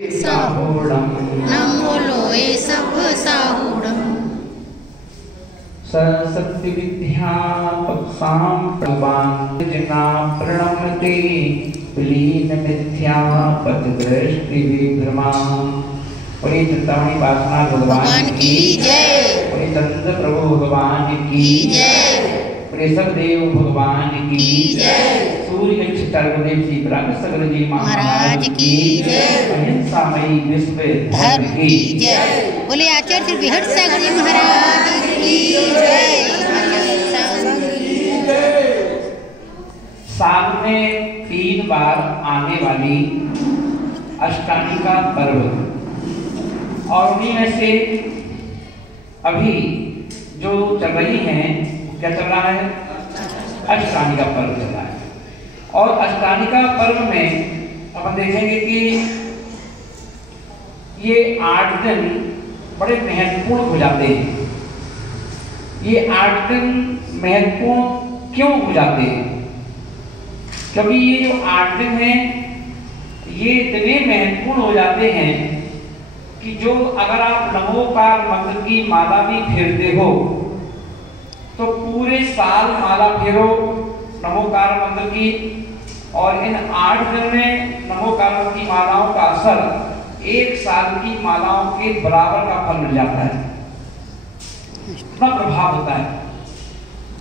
साहुड़म नम बोलो ए सब साहुड़म। सरस्वती विद्या पक्षां प्रवान जना प्रणमते विलीन मिथ्या पथदृष्टि विभ्रमा। पूरी चिंतामणि वासना भगवान की जय। पूरी चंद्र प्रभु भगवान की जय। पूरे सब देव भगवान की जय। सूर्य नक्षत्रदेव जी ब्रह्म सगल जी महाराज की जय। अहिंसामयी विश्व धर्म की जय। बोले आचार्य श्री बिहट सागर जी महाराज की जय। साल में 3 बार आने वाली अष्टमी का पर्व और उन्हीं में से अभी जो चल रही हैं क्या चल रहा है? अष्टमी का पर्व चल रहा है। और अष्टमी का पर्व में अपन देखेंगे कि ये 8 दिन बड़े महत्वपूर्ण हो जाते हैं। ये 8 दिन महत्वपूर्ण क्यों हो जाते हैं? क्योंकि ये जो 8 दिन हैं ये इतने महत्वपूर्ण हो जाते हैं कि जो अगर आप नमोकार मंत्र की माला भी फेरते हो तो पूरे साल माला फेरो नमोकार मंत्र की, और इन 8 दिन में नमोकार मंत्र की मालाओं का असर 1 साल की मालाओं के बराबर का फल मिल जाता है। इतना प्रभाव होता है।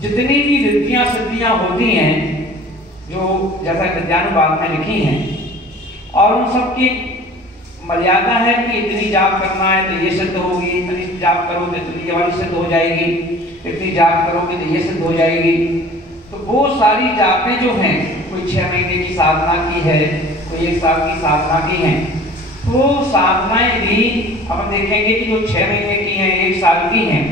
जितनी भी रिद्धियां सिद्धियां होती हैं जो जैसा विद्यानुवाद में लिखी हैं, और उन सब की मर्यादा है कि इतनी जाप करना है तो ये सिद्ध होगी, इतनी जाप करोगे तो ये वाली सिद्ध हो जाएगी, इतनी जाप करोगे तो ये सिद्ध हो जाएगी। तो वो सारी जापें जो हैं, कोई 6 महीने की साधना की है, कोई 1 साल की साधना की है, वो साधनाएं भी हम देखेंगे कि जो 6 महीने की हैं, 1 साल की हैं,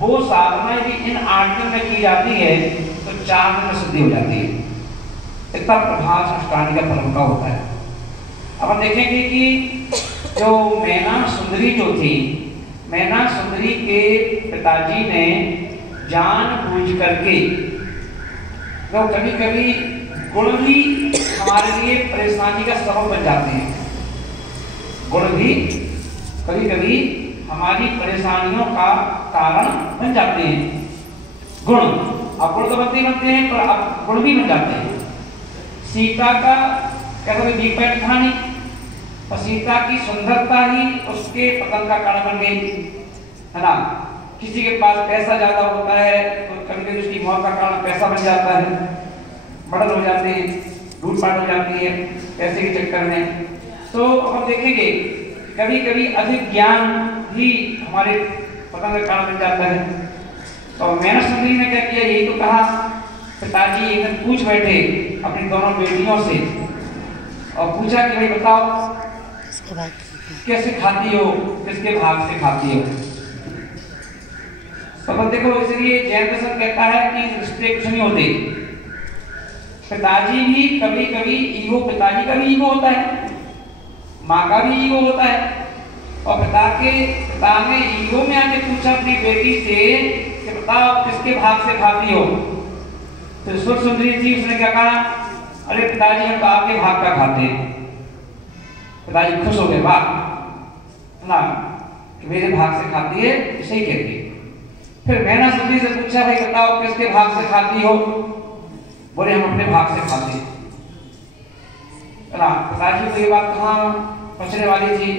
वो साधनाएं भी इन 8 दिन में की जाती है तो 4 दिन में सिद्धि हो जाती है। इतना प्रभाव अष्टमी का पर्व का होता है। अब हम देखेंगे कि जो मैना सुंदरी जो थी, मैना सुंदरी के पिताजी ने जानबूझ करके, तो कभी कभी गुण भी हमारे लिए परेशानी का सबब बन जाते हैं। गुण भी कभी कभी हमारी परेशानियों का कारण बन जाते हैं। गुण अब गुण तो बनते हैं पर अब गुण भी बन जाते हैं। सीता का कहते दीप पैट था नहीं, और सीता की सुंदरता ही उसके पतन का कारण बन गई, है ना। किसी के पास पैसा ज्यादा होता है तो कभी कभी उसकी मौत का कारण पैसा बन जाता है, मर्डर हो जाते हैं, लूटपाट हो जाती है पैसे के चक्कर में। तो हम देखेंगे कभी कभी अधिक ज्ञान भी हमारे पतन का कारण बन जाता है। तो मैना सुंदरी ने क्या किया, यही तो कहा। पिताजी एक दिन पूछ बैठे अपनी दोनों बेटियों से और पूछा कि भाई बताओ कैसे खाती हो, किसके भाग से खाती हो? तो देखो, इसलिए जैन दर्शन कहता है कि रिश्ते कुछ नहीं होते। पिताजी भी कभी कभी ईगो, पिताजी का भी ईगो होता है, माँ का भी ईगो होता है। और पिता ने ईगो में आके पूछा अपनी बेटी से कि बताओ किसके भाग से खाती हो? तो सुंदरी थी, उसने क्या कहा, अरे पिताजी हम तो आपके भाग का खाते हैं। पिताजी खुश हो गए, वाह ना कि मेरे भाग से खाती है, सही कहती है। फिर मैना सुंदरी से पूछा, भाई बताओ किसके भाग से खाती हो? बोले हम अपने भाग से खाते हैं। पिताजी को ये बात कहाँ पहुंचने वाली थी?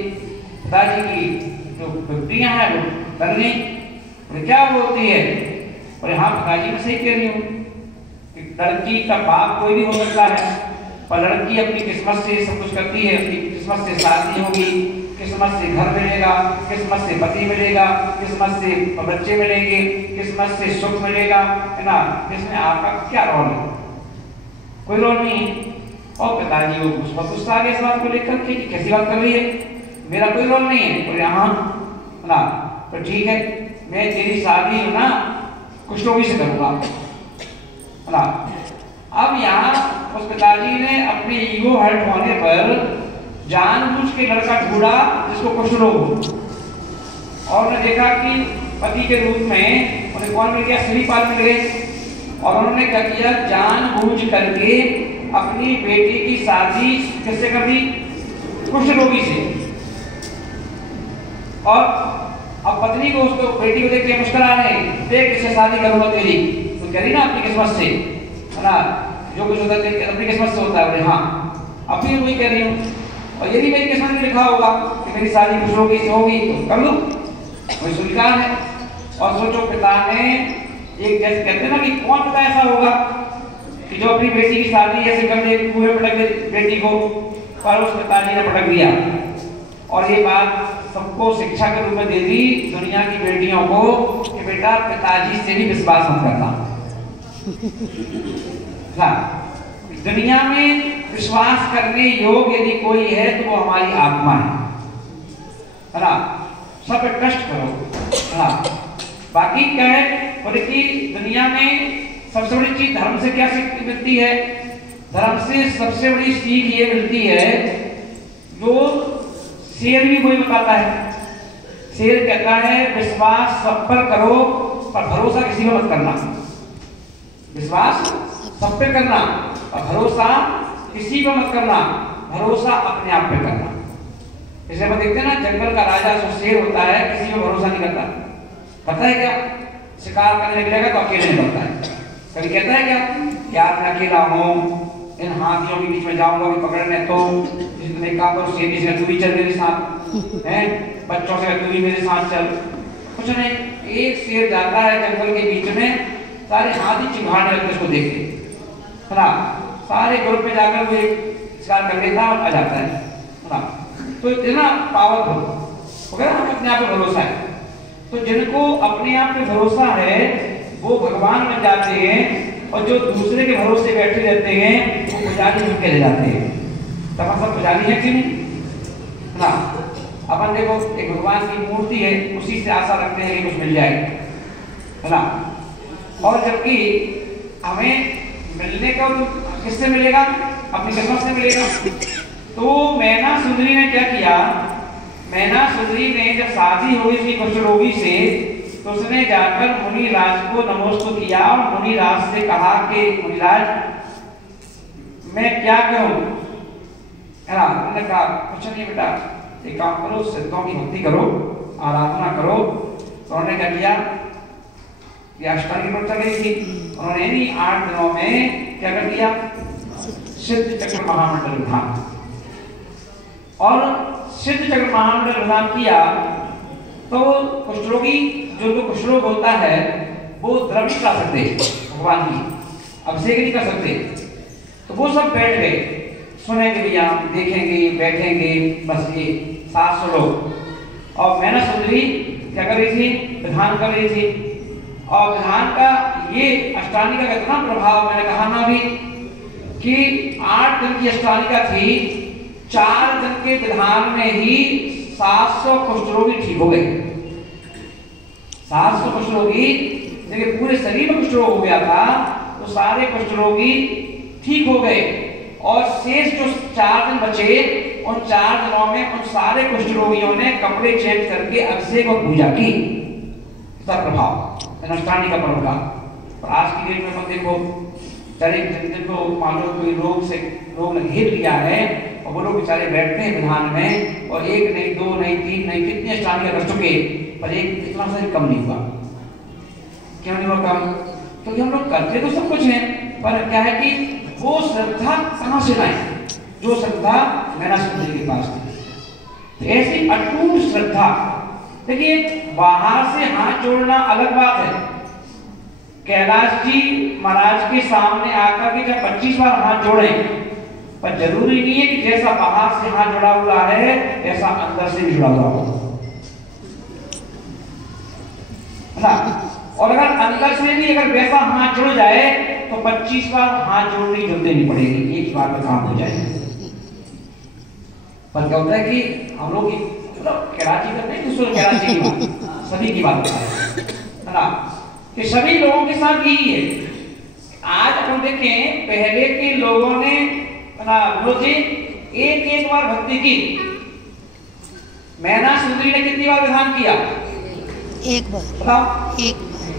पिताजी की जो बेटियां हैं वो करनी, क्या बोलती है? बोले हाँ पिताजी मैं सही कह रही हूँ। लड़की का बाप कोई भी हो सकता है, पर लड़की अपनी किस्मत से सब कुछ करती है। अपनी किस्मत से शादी होगी, किस्मत से घर मिलेगा, किस्मत से पति मिलेगा, किस्मत से बच्चे मिलेंगे, किस्मत से सुख मिलेगा, है ना। इसमें आपका क्या रोल है? कोई रोल नहीं। और पिताजी वो गुस्सा आ गया इस बात को लेकर के, कैसी बात कर रही है, मेरा कोई रोल नहीं है। बोले हाँ ना, तो ठीक है, मैं तेरी शादी ना कुछ लोगों से करूँगा ना। अब यहाँ उस पिताजी ने अपने ईगो हर्ट होने पर जानबूझ के लड़का ढूंढा जिसको कुछ लोग हो, और उन्होंने देखा कि पति के रूप में उन्हें कौन मिल गया, श्रीपाल मिल गए। और उन्होंने क्या किया, जानबूझ करके अपनी बेटी की शादी किससे कर दी? कुष्ठ रोगी से। और अब पत्नी को उसको बेटी को देख के मुस्कुरा रहे, देख इससे शादी करूंगा तेरी, तो कह रही ना अपनी किस्मत से, है ना, जो कुछ होता है अपनी किस्मत से होता है। बोले हाँ, अपनी वही कह रही हूँ, और यदि मेरी किस्मत में लिखा होगा कि मेरी शादी कुछ रोगी से होगी तो कर लूँ, वही स्वीकार है। और सोचो पिता ने एक, जैसे कहते हैं ना कि कौन पिता ऐसा होगा कि जो अपनी बेटी की शादी ऐसे कर दे, कुएं में पटक दे बेटी को, पर उस पिताजी ने पटक दिया। और ये बात सबको शिक्षा के रूप में दे दी दुनिया की बेटियों को कि बेटा पिताजी से भी विश्वास मत करना। हाँ, दुनिया में विश्वास करने योग्य यदि कोई है तो वो हमारी आत्मा है ना। सब पे कष्ट करो। हाँ, बाकी क्या है, बोले कि दुनिया में सबसे बड़ी चीज धर्म से क्या सीख मिलती है? धर्म से सबसे बड़ी सीख ये मिलती है, जो शेर भी वही बताता है। शेर कहता है विश्वास सब पर करो पर भरोसा किसी पर मत करना। विश्वास सब पे करना और भरोसा किसी पर मत करना, भरोसा अपने आप पे करना। इसलिए हम देखते हैं ना, जंगल का राजा जो शेर होता है किसी पर भरोसा नहीं करता। पता है क्या, शिकार करने निकलेगा तो अकेले निकलता है। कभी कहता है क्या यार मैं अकेला हूँ, इन हाथियों के बीच में जाऊंगा भी पकड़ने, तो जितने काम करो शेर जी से तू भी चल मेरे साथ, हैं बच्चों से तू भी मेरे साथ चल। कुछ नहीं, एक शेर जाता है जंगल के बीच में, सारे हाथी चिंगाड़ने लगते उसको देख के, है ना, सारे ग्रुप में जाकर वो एक शिकार कर लेता और आ जाता है ना। तो इतना पावरफुल हो गया, अपने आप पे भरोसा है। तो जिनको अपने आप पे भरोसा है वो भगवान बन जाते हैं, और जो दूसरे के भरोसे बैठे रहते हैं वो पुजारी बन के रह जाते हैं। तब सब पुजारी है कि नहीं, है ना। अपन देखो एक भगवान की मूर्ति है, उसी से आशा रखते हैं कि कुछ मिल जाए, है ना। और जबकि हमें मिलने का किससे मिलेगा? अपनी किस्मत से मिलेगा। तो मैना सुंदरी ने क्या किया? मैना सुंदरी ने जब शादी हुई थी कुष्ठ रोगी से, तो उसने जाकर मुनिराज को नमस्कार किया और मुनिराज से कहा कि मुनिराज मैं क्या करूं, है ना। उन्होंने कहा कुछ नहीं बेटा, एक काम करो, सिद्धों की भक्ति करो, आराधना करो। तो उन्होंने क्या किया, ये अष्टांगी पर चल रही थी, उन्होंने इन्हीं 8 दिनों में क्या कर दिया, सिद्ध चक्र महामंडल विधान। और सिद्ध चक्र महामंडल विधान किया तो कुष्ठ रोगी जो कुष्ठ रोग होता है वो द्रव्य नहीं खा सकते, भगवान की अभिषेक नहीं कर सकते। तो वो सब बैठ गए, सुनेंगे भैया, देखेंगे, बैठेंगे, बस ये 700 लोग। और मैना सुंदरी क्या कर रही थी, विधान कर रही थी। और विधान का ये अष्टांगिका का इतना प्रभाव, मैंने कहा ना अभी कि 8 दिन की अष्टांगिका थी, 4 दिन के विधान में ही 700 कुष्ठ रोगी ठीक हो गए। 700 कुष्ठ रोगी, देखिए पूरे शरीर में कुष्ठ रोग हो गया था, तो सारे कुष्ठ रोगी ठीक हो गए। और शेष जो 4 दिन बचे, उन 4 दिनों में उन सारे कुष्ठ रोगियों ने कपड़े चेंज करके अभिषेक और पूजा की। इसका प्रभाव अनुष्ठानी का पर्व का। और आज की डेट में हम देखो, चले जिनको मालूम कोई रोग ने घेर लिया है, और वो लोग बेचारे बैठते हैं विधान में, और 1 नहीं 2 नहीं 3 नहीं कितने अष्टांगिका कर चुके, पर एक इतना सा कम नहीं हुआ। क्यों नहीं हुआ कम? क्योंकि हम लोग करते तो सब कुछ है, पर क्या है कि वो श्रद्धा कहां से लाए, जो श्रद्धा मैना सुंदरी के पास थी। तो ऐसी अटूट श्रद्धा। देखिए बाहर से हाथ जोड़ना अलग बात है। कैलाश जी महाराज के सामने आकर के जब 25 बार हाथ जोड़े, पर जरूरी नहीं है कि जैसा बाहर से हाथ जुड़ा हुआ है ऐसा अंदर से भी जुड़ा हुआ हो, ना। और अगर अंदर से भी अगर वैसा हाथ जुड़ जाए तो 25 बार हाथ जोड़ने की जरूरत नहीं पड़ेगी, एक बार में काम हो जाएगा। पर क्या होता है कि हम लोग कराची का नहीं, दूसरों कराची की बात, सभी की बात है ना, कि सभी लोगों के साथ यही है। आज हम देखें, पहले के लोगों ने रोजे एक बार भक्ति की, मैना सुंदरी ने कितनी बार विधान किया? एक बार। बताओ,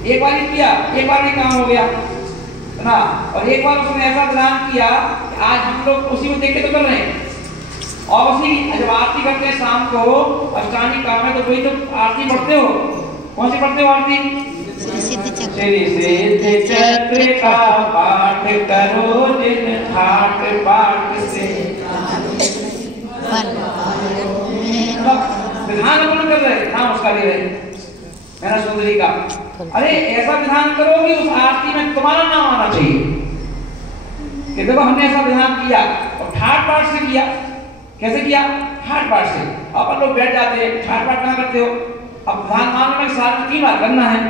एक बार ही किया, एक बार में काम हो गया, है ना। और एक बार उसने ऐसा विधान किया कि आज हम लोग उसी में देख के तो कर रहे हैं। और उसी जब आरती करते हैं शाम को अष्टांगी काम है तो वही तो आरती पढ़ते हो, कौन सी पढ़ते हो आरती? श्री सिद्ध चक्र श्री सिद्ध चक्र का पाठ करो जिन ठाट पाठ से विधान अपन कर रहे, नाम उसका ले रहे मैंने सुंदरी का। अरे ऐसा विधान करो कि उस आरती में तुम्हारा नाम आना चाहिए कि देखो हमने ऐसा विधान किया, और ठाट पाठ से किया। कैसे किया? ठाट पाठ से। अपन लोग बैठ जाते हैं, ठाट पाठ कहाँ करते हो? अब विधान मान में साल में 3 बार करना है,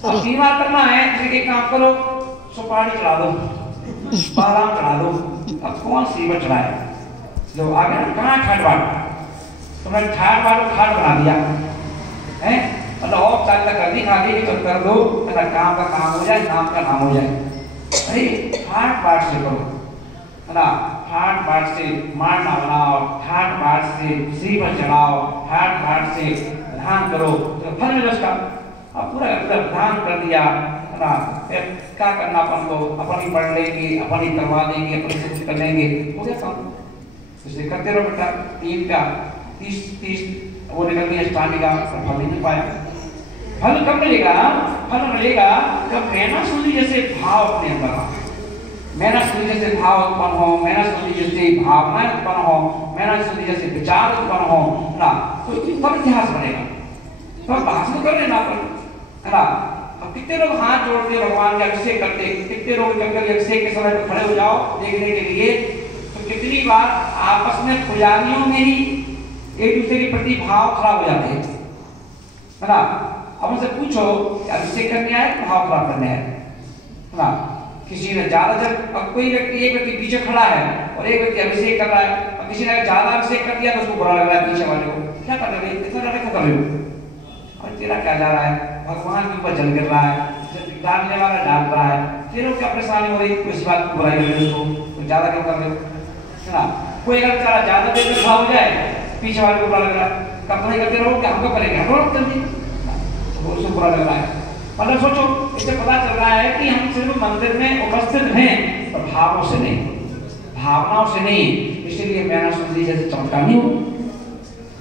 अब 3 बार करना है तो एक काम करो, सुपारी चढ़ा दो, बादाम चढ़ा दो। अब कौन सी पर चढ़ाए? जो आ गया कहाँ ठाट पाठ, तुमने ठाट पाठ को ठाट बना दिया है, मतलब और चाल तक कर दी खा के तो कर दो, अगर काम का काम हो जाए, नाम का नाम हो जाए। अरे ठाट पाठ से करो, है ना? ठाट पाठ से मारना बनाओ, ठाट पाठ से श्रीफल चढ़ाओ, ठाट पाठ से ध्यान करो तो फल मिले उसका। अब पूरा ध्यान कर दिया, है ना? क्या करना अपन को, अपन ही पढ़ लेंगे, अपन ही करवा देंगे, अपन ही कर लेंगे, हो गया काम। इसे करते रहो बेटा, 3 का 30 वो निकल गई अष्टांगी का, फल नहीं मिल पाया। फल कब मिलेगा? फल मिलेगा जब मैना सूदी जैसे भाव अपने अंदर आ, मैना सूदी जैसे भाव उत्पन्न हो, मैना सूदी जैसे भावनाएं उत्पन्न हो, मैना सूदी जैसे विचार उत्पन्न हो ना, तो तब इतिहास बनेगा। तो भाषण कर लेना अपन, है ना? अब कितने लोग हाथ जोड़ते भगवान के अभिषेक करते, कितने लोग जंगल अभिषेक के समय खड़े हो जाओ देखने के लिए, तो कितनी बार आपस में पुजारियों में ही एक दूसरे के प्रति भाव खराब हो जाते हैं, है ना? अब उनसे पूछो अभिषेक करने आए तो भाव खराब करने आए, है ना? किसी ने ज्यादा, जब अब कोई व्यक्ति, एक व्यक्ति पीछे खड़ा है और एक व्यक्ति अभिषेक कर रहा है, और किसी ने ज्यादा अभिषेक कर दिया तो उसको बुरा लग रहा है पीछे वाले को, क्या कर रहे हो, इतना ज्यादा क्यों कर रहे हो, और तेरा क्या जा रहा है, भगवान के ऊपर जल गिर रहा है, डालने वाला डाल रहा है, तेरे को क्या परेशानी हो रही, उस बात को बुराई कर रहे हो, उसको ज्यादा क्यों कर रहे हो, है ना? कोई अगर बेचारा ज्यादा देर में खड़ा हो जाए, पीछे वाले को बुरा लग रहा है, कब नहीं करते रहो, क्या हमको करेंगे, हम लोग जल्दी, वो उसको बुरा लग रहा है। मतलब सोचो, इससे पता चल रहा है कि हम सिर्फ मंदिर में उपस्थित हैं, पर भावों से नहीं, भावनाओं से नहीं। इसलिए मैना सुंदरी जैसे चमत्कार नहीं हो,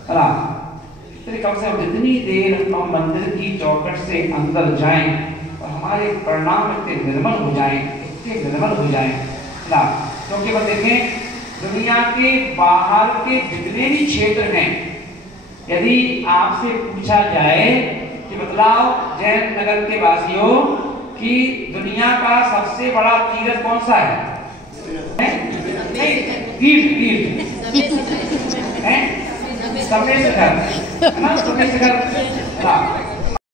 है ना? इसलिए कम से कम जितनी देर हम मंदिर की चौखट से अंदर जाएं और हमारे परिणाम इतने निर्मल हो जाएं, इतने निर्मल हो जाएं, है ना? क्योंकि वो देखें, दुनिया के बाहर के जितने भी क्षेत्र हैं, यदि आपसे पूछा जाए कि बतलाओ जैन नगर के वासियों कि दुनिया का सबसे बड़ा तीर्थ कौन सा है? तीर्थ है सफेद शिखर, है ना? सफेद शिखर,